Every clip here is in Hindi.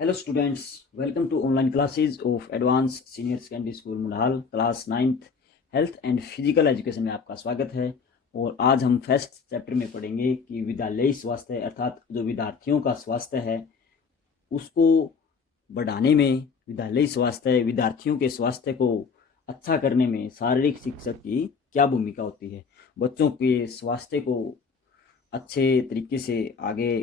Hello students, welcome to online classes of Advanced Senior Secondary School मुंडाल class 9th health and physical education में आपका स्वागत है। और आज हम फर्स्ट चैप्टर में पढ़ेंगे कि विद्यालयी स्वास्थ्य अर्थात जो विद्यार्थियों का स्वास्थ्य है उसको बढ़ाने में विद्यालयी स्वास्थ्य विद्यार्थियों के स्वास्थ्य को अच्छा करने में शारीरिक शिक्षक की क्या भूमिका होती है। बच्चों के स्वास्थ्य को अच्छे तरीके से आगे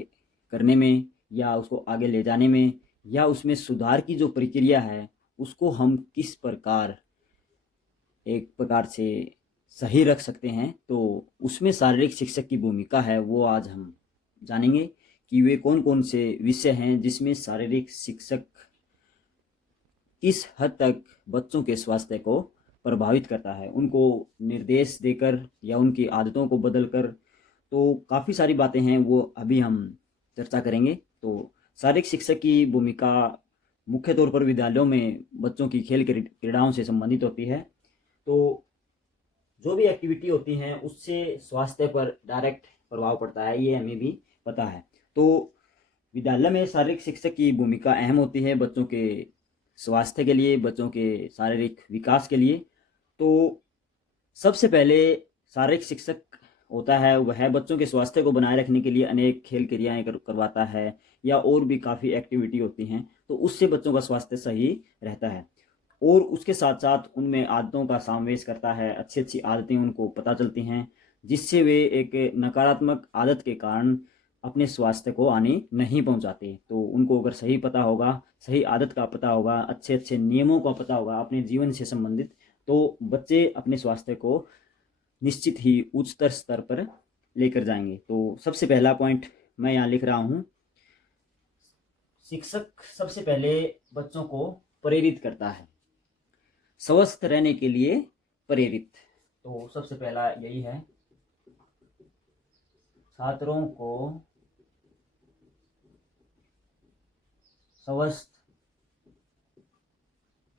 करने में या उसको आगे ले जाने में या उसमें सुधार की जो प्रक्रिया है उसको हम किस प्रकार एक प्रकार से सही रख सकते हैं, तो उसमें शारीरिक शिक्षक की भूमिका है वो आज हम जानेंगे कि वे कौन कौन से विषय हैं जिसमें शारीरिक शिक्षक किस हद तक बच्चों के स्वास्थ्य को प्रभावित करता है, उनको निर्देश देकर या उनकी आदतों को बदलकर। तो काफ़ी सारी बातें हैं वो अभी हम चर्चा करेंगे। तो शारीरिक शिक्षक की भूमिका मुख्य तौर पर विद्यालयों में बच्चों की खेल क्रीड़ाओं से संबंधित होती है। तो जो भी एक्टिविटी होती हैं उससे स्वास्थ्य पर डायरेक्ट प्रभाव पड़ता है, ये हमें भी पता है। तो विद्यालय में शारीरिक शिक्षक की भूमिका अहम होती है बच्चों के स्वास्थ्य के लिए, बच्चों के शारीरिक विकास के लिए। तो सबसे पहले शारीरिक शिक्षक होता है वह बच्चों के स्वास्थ्य को बनाए रखने के लिए अनेक खेल क्रियाएं करवाता है या और भी काफ़ी एक्टिविटी होती हैं, तो उससे बच्चों का स्वास्थ्य सही रहता है। और उसके साथ साथ उनमें आदतों का समावेश करता है, अच्छी अच्छी आदतें उनको पता चलती हैं जिससे वे एक नकारात्मक आदत के कारण अपने स्वास्थ्य को हानि नहीं पहुंचाते। तो उनको अगर सही पता होगा, सही आदत का पता होगा, अच्छे अच्छे नियमों का पता होगा अपने जीवन से संबंधित, तो बच्चे अपने स्वास्थ्य को निश्चित ही उच्चतर स्तर पर लेकर जाएंगे। तो सबसे पहला पॉइंट मैं यहाँ लिख रहा हूँ, शिक्षक सबसे पहले बच्चों को प्रेरित करता है, स्वस्थ रहने के लिए प्रेरित। तो सबसे पहला यही है, छात्रों को स्वस्थ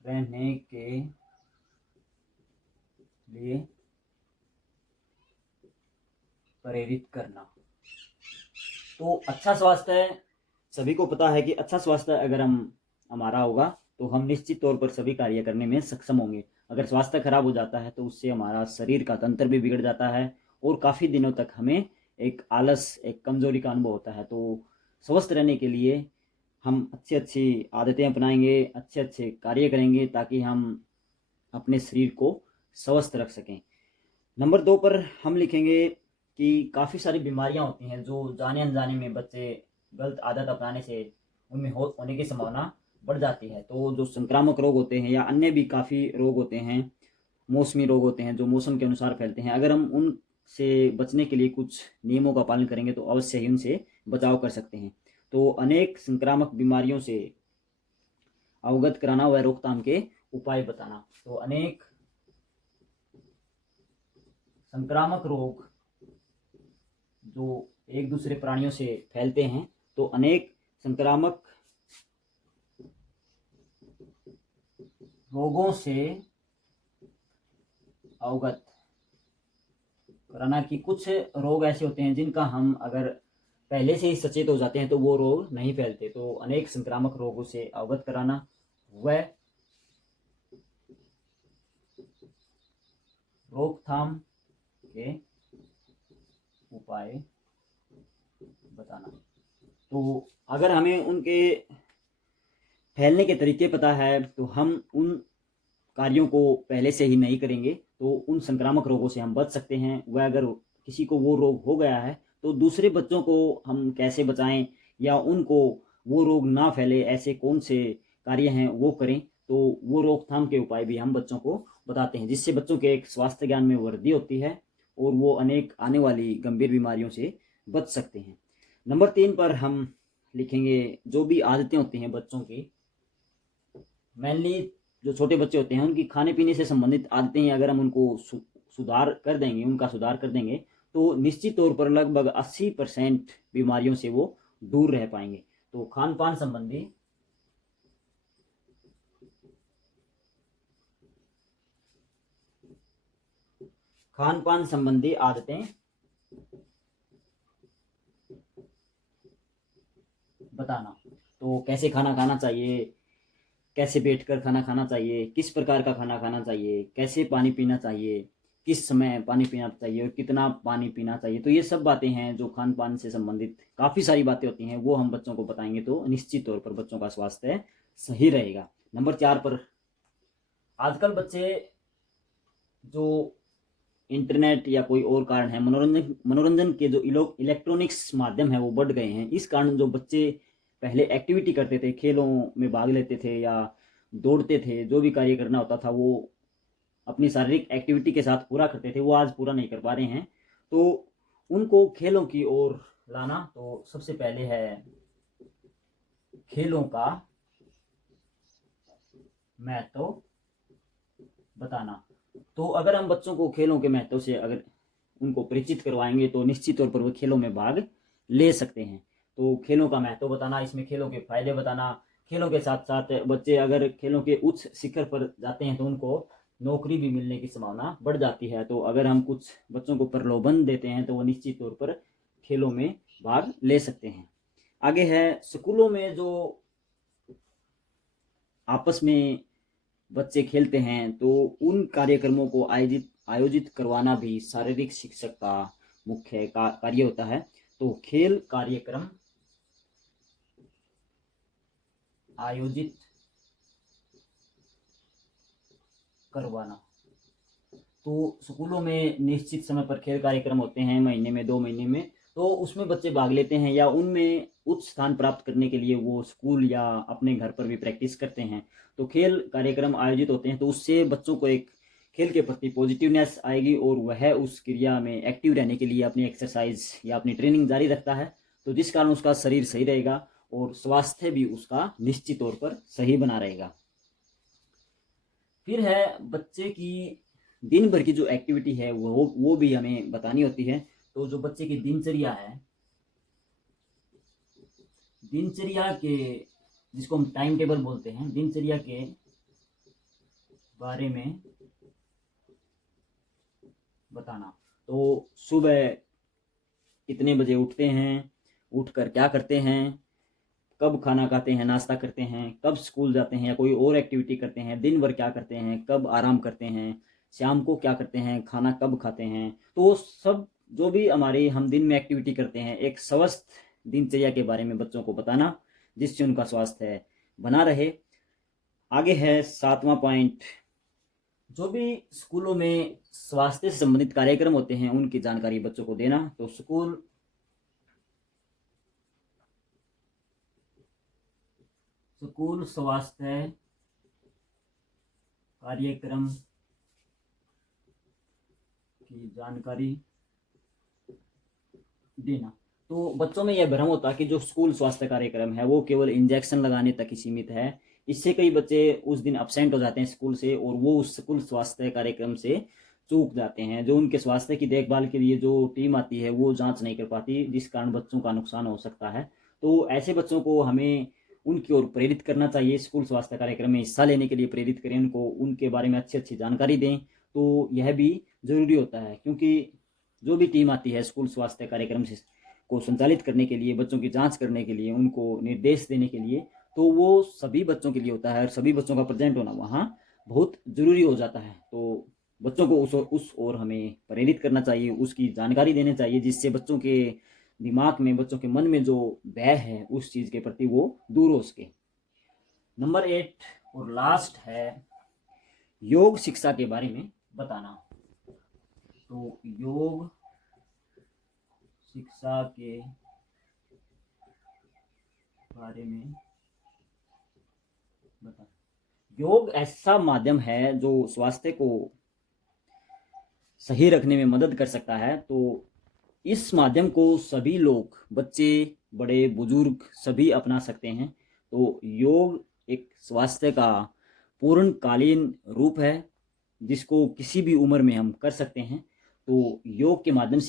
रहने के लिए प्रेरित करना। तो अच्छा स्वास्थ्य, सभी को पता है कि अच्छा स्वास्थ्य अगर हमारा होगा तो हम निश्चित तौर पर सभी कार्य करने में सक्षम होंगे। अगर स्वास्थ्य खराब हो जाता है तो उससे हमारा शरीर का तंत्र भी बिगड़ जाता है और काफ़ी दिनों तक हमें एक आलस, एक कमजोरी का अनुभव होता है। तो स्वस्थ रहने के लिए हम अच्छी अच्छी आदतें अपनाएंगे, अच्छे अच्छे कार्य करेंगे ताकि हम अपने शरीर को स्वस्थ रख सकें। नंबर 2 पर हम लिखेंगे कि काफ़ी सारी बीमारियां होती हैं जो जाने अनजाने में बच्चे गलत आदत अपनाने से उनमें होने की संभावना बढ़ जाती है। तो जो संक्रामक रोग होते हैं या अन्य भी काफ़ी रोग होते हैं, मौसमी रोग होते हैं जो मौसम के अनुसार फैलते हैं, अगर हम उनसे बचने के लिए कुछ नियमों का पालन करेंगे तो अवश्य ही उनसे बचाव कर सकते हैं। तो अनेक संक्रामक बीमारियों से अवगत कराना व रोकथाम के उपाय बताना। तो अनेक संक्रामक रोग जो एक दूसरे प्राणियों से फैलते हैं, तो अनेक संक्रामक रोगों से अवगत कराना कि कुछ रोग ऐसे होते हैं जिनका हम अगर पहले से ही सचेत हो जाते हैं तो वो रोग नहीं फैलते। तो अनेक संक्रामक रोगों से अवगत कराना व रोकथाम के उपाय बताना। तो अगर हमें उनके फैलने के तरीके पता है तो हम उन कार्यों को पहले से ही नहीं करेंगे तो उन संक्रामक रोगों से हम बच सकते हैं। वह अगर किसी को वो रोग हो गया है तो दूसरे बच्चों को हम कैसे बचाएं या उनको वो रोग ना फैले, ऐसे कौन से कार्य हैं वो करें। तो वो रोकथाम के उपाय भी हम बच्चों को बताते हैं जिससे बच्चों के एक स्वास्थ्य ज्ञान में वृद्धि होती है और वो अनेक आने वाली गंभीर बीमारियों से बच सकते हैं। नंबर 3 पर हम लिखेंगे जो भी आदतें होती हैं बच्चों की, मेनली जो छोटे बच्चे होते हैं उनकी खाने पीने से संबंधित आदतें हैं, अगर हम उनको सुधार कर देंगे, उनका सुधार कर देंगे तो निश्चित तौर पर लगभग 80% बीमारियों से वो दूर रह पाएंगे। तो खान पान संबंधी आदतें बताना। तो कैसे खाना खाना चाहिए, कैसे बैठकर खाना खाना चाहिए, किस प्रकार का खाना खाना चाहिए, कैसे पानी पीना चाहिए, किस समय पानी पीना चाहिए और कितना पानी पीना चाहिए, तो ये सब बातें हैं जो खान पान से संबंधित काफ़ी सारी बातें होती हैं, वो हम बच्चों को बताएंगे तो निश्चित तौर पर बच्चों का स्वास्थ्य सही रहेगा। नंबर 4 पर, आजकल बच्चे जो इंटरनेट या कोई और कारण है, मनोरंजन मनोरंजन के जो इलेक्ट्रॉनिक्स माध्यम है वो बढ़ गए हैं। इस कारण जो बच्चे पहले एक्टिविटी करते थे, खेलों में भाग लेते थे या दौड़ते थे, जो भी कार्य करना होता था वो अपनी शारीरिक एक्टिविटी के साथ पूरा करते थे, वो आज पूरा नहीं कर पा रहे हैं। तो उनको खेलों की ओर लाना, तो सबसे पहले है खेलों का महत्व बताना। तो अगर हम बच्चों को खेलों के महत्व से अगर उनको परिचित करवाएंगे तो निश्चित तौर पर वो खेलों में भाग ले सकते हैं। तो खेलों का महत्व बताना, इसमें खेलों के फायदे बताना, खेलों के साथ साथ बच्चे अगर खेलों के उच्च शिखर पर जाते हैं तो उनको नौकरी भी मिलने की संभावना बढ़ जाती है। तो अगर हम कुछ बच्चों को प्रलोभन देते हैं तो वो निश्चित तौर पर खेलों में भाग ले सकते हैं। आगे है, स्कूलों में जो आपस में बच्चे खेलते हैं तो उन कार्यक्रमों को आयोजित आयोजित करवाना भी शारीरिक शिक्षक का मुख्य कार्य होता है। तो खेल कार्यक्रम आयोजित करवाना, तो स्कूलों में निश्चित समय पर खेल कार्यक्रम होते हैं, महीने में 2 महीने में, तो उसमें बच्चे भाग लेते हैं या उनमें उच्च स्थान प्राप्त करने के लिए वो स्कूल या अपने घर पर भी प्रैक्टिस करते हैं। तो खेल कार्यक्रम आयोजित होते हैं तो उससे बच्चों को एक खेल के प्रति पॉजिटिवनेस आएगी और वह उस क्रिया में एक्टिव रहने के लिए अपनी एक्सरसाइज या अपनी ट्रेनिंग जारी रखता है, तो जिस कारण उसका शरीर सही रहेगा और स्वास्थ्य भी उसका निश्चित तौर पर सही बना रहेगा। फिर है, बच्चे की दिन भर की जो एक्टिविटी है वो भी हमें बतानी होती है। तो जो बच्चे की दिनचर्या है, दिनचर्या के, जिसको हम टाइम टेबल बोलते हैं, दिनचर्या के बारे में बताना। तो सुबह कितने बजे उठते हैं, उठकर क्या करते हैं, कब खाना खाते हैं, नाश्ता करते हैं, कब स्कूल जाते हैं या कोई और एक्टिविटी करते हैं, दिन भर क्या करते हैं, कब आराम करते हैं, शाम को क्या करते हैं, खाना कब खाते हैं, तो सब जो भी हमारी हम दिन में एक्टिविटी करते हैं, एक स्वस्थ दिनचर्या के बारे में बच्चों को बताना, जिससे उनका स्वास्थ्य बना रहे। आगे है 7वां पॉइंट, जो भी स्कूलों में स्वास्थ्य से संबंधित कार्यक्रम होते हैं उनकी जानकारी बच्चों को देना। तो स्कूल स्वास्थ्य कार्यक्रम की जानकारी देना। तो बच्चों में यह भ्रम होता है कि जो स्कूल स्वास्थ्य कार्यक्रम है वो केवल इंजेक्शन लगाने तक ही सीमित है। इससे कई बच्चे उस दिन अब्सेंट हो जाते हैं स्कूल से और वो उस स्कूल स्वास्थ्य कार्यक्रम से चूक जाते हैं। जो उनके स्वास्थ्य की देखभाल के लिए जो टीम आती है वो जांच नहीं कर पाती, जिस कारण बच्चों का नुकसान हो सकता है। तो ऐसे बच्चों को हमें उनकी ओर प्रेरित करना चाहिए, स्कूल स्वास्थ्य कार्यक्रम में हिस्सा लेने के लिए प्रेरित करें उनको, उनके बारे में अच्छी अच्छी जानकारी दें। तो यह भी जरूरी होता है, क्योंकि जो भी टीम आती है स्कूल स्वास्थ्य कार्यक्रम से को संचालित करने के लिए, बच्चों की जांच करने के लिए, उनको निर्देश देने के लिए, तो वो सभी बच्चों के लिए होता है और सभी बच्चों का प्रेजेंट होना वहाँ बहुत जरूरी हो जाता है। तो बच्चों को उस ओर हमें प्रेरित करना चाहिए, उसकी जानकारी देनी चाहिए, जिससे बच्चों के दिमाग में, बच्चों के मन में जो भय है उस चीज़ के प्रति वो दूर हो सके। नंबर 8 और लास्ट है योग शिक्षा के बारे में बताना। तो योग शिक्षा के बारे में बता। योग ऐसा माध्यम है जो स्वास्थ्य को सही रखने में मदद कर सकता है। तो इस माध्यम को सभी लोग, बच्चे, बड़े, बुजुर्ग सभी अपना सकते हैं। तो योग एक स्वास्थ्य का पूर्णकालीन रूप है जिसको किसी भी उम्र में हम कर सकते हैं। तो योग के माध्यम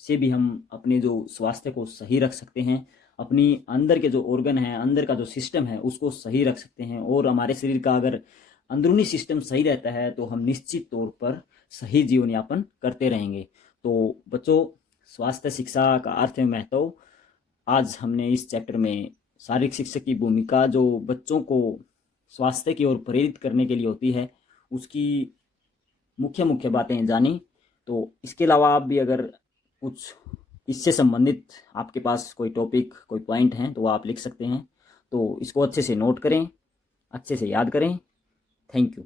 से भी हम अपने जो स्वास्थ्य को सही रख सकते हैं, अपनी अंदर के जो ऑर्गन है, अंदर का जो सिस्टम है उसको सही रख सकते हैं। और हमारे शरीर का अगर अंदरूनी सिस्टम सही रहता है तो हम निश्चित तौर पर सही जीवन यापन करते रहेंगे। तो बच्चों, स्वास्थ्य शिक्षा का अर्थ एवं महत्व आज हमने इस चैप्टर में शारीरिक शिक्षक की भूमिका जो बच्चों को स्वास्थ्य की ओर प्रेरित करने के लिए होती है, उसकी मुख्य मुख्य बातें जानी। तो इसके अलावा आप भी अगर कुछ इससे संबंधित आपके पास कोई टॉपिक, कोई पॉइंट हैं तो वो आप लिख सकते हैं। तो इसको अच्छे से नोट करें, अच्छे से याद करें। Thank you.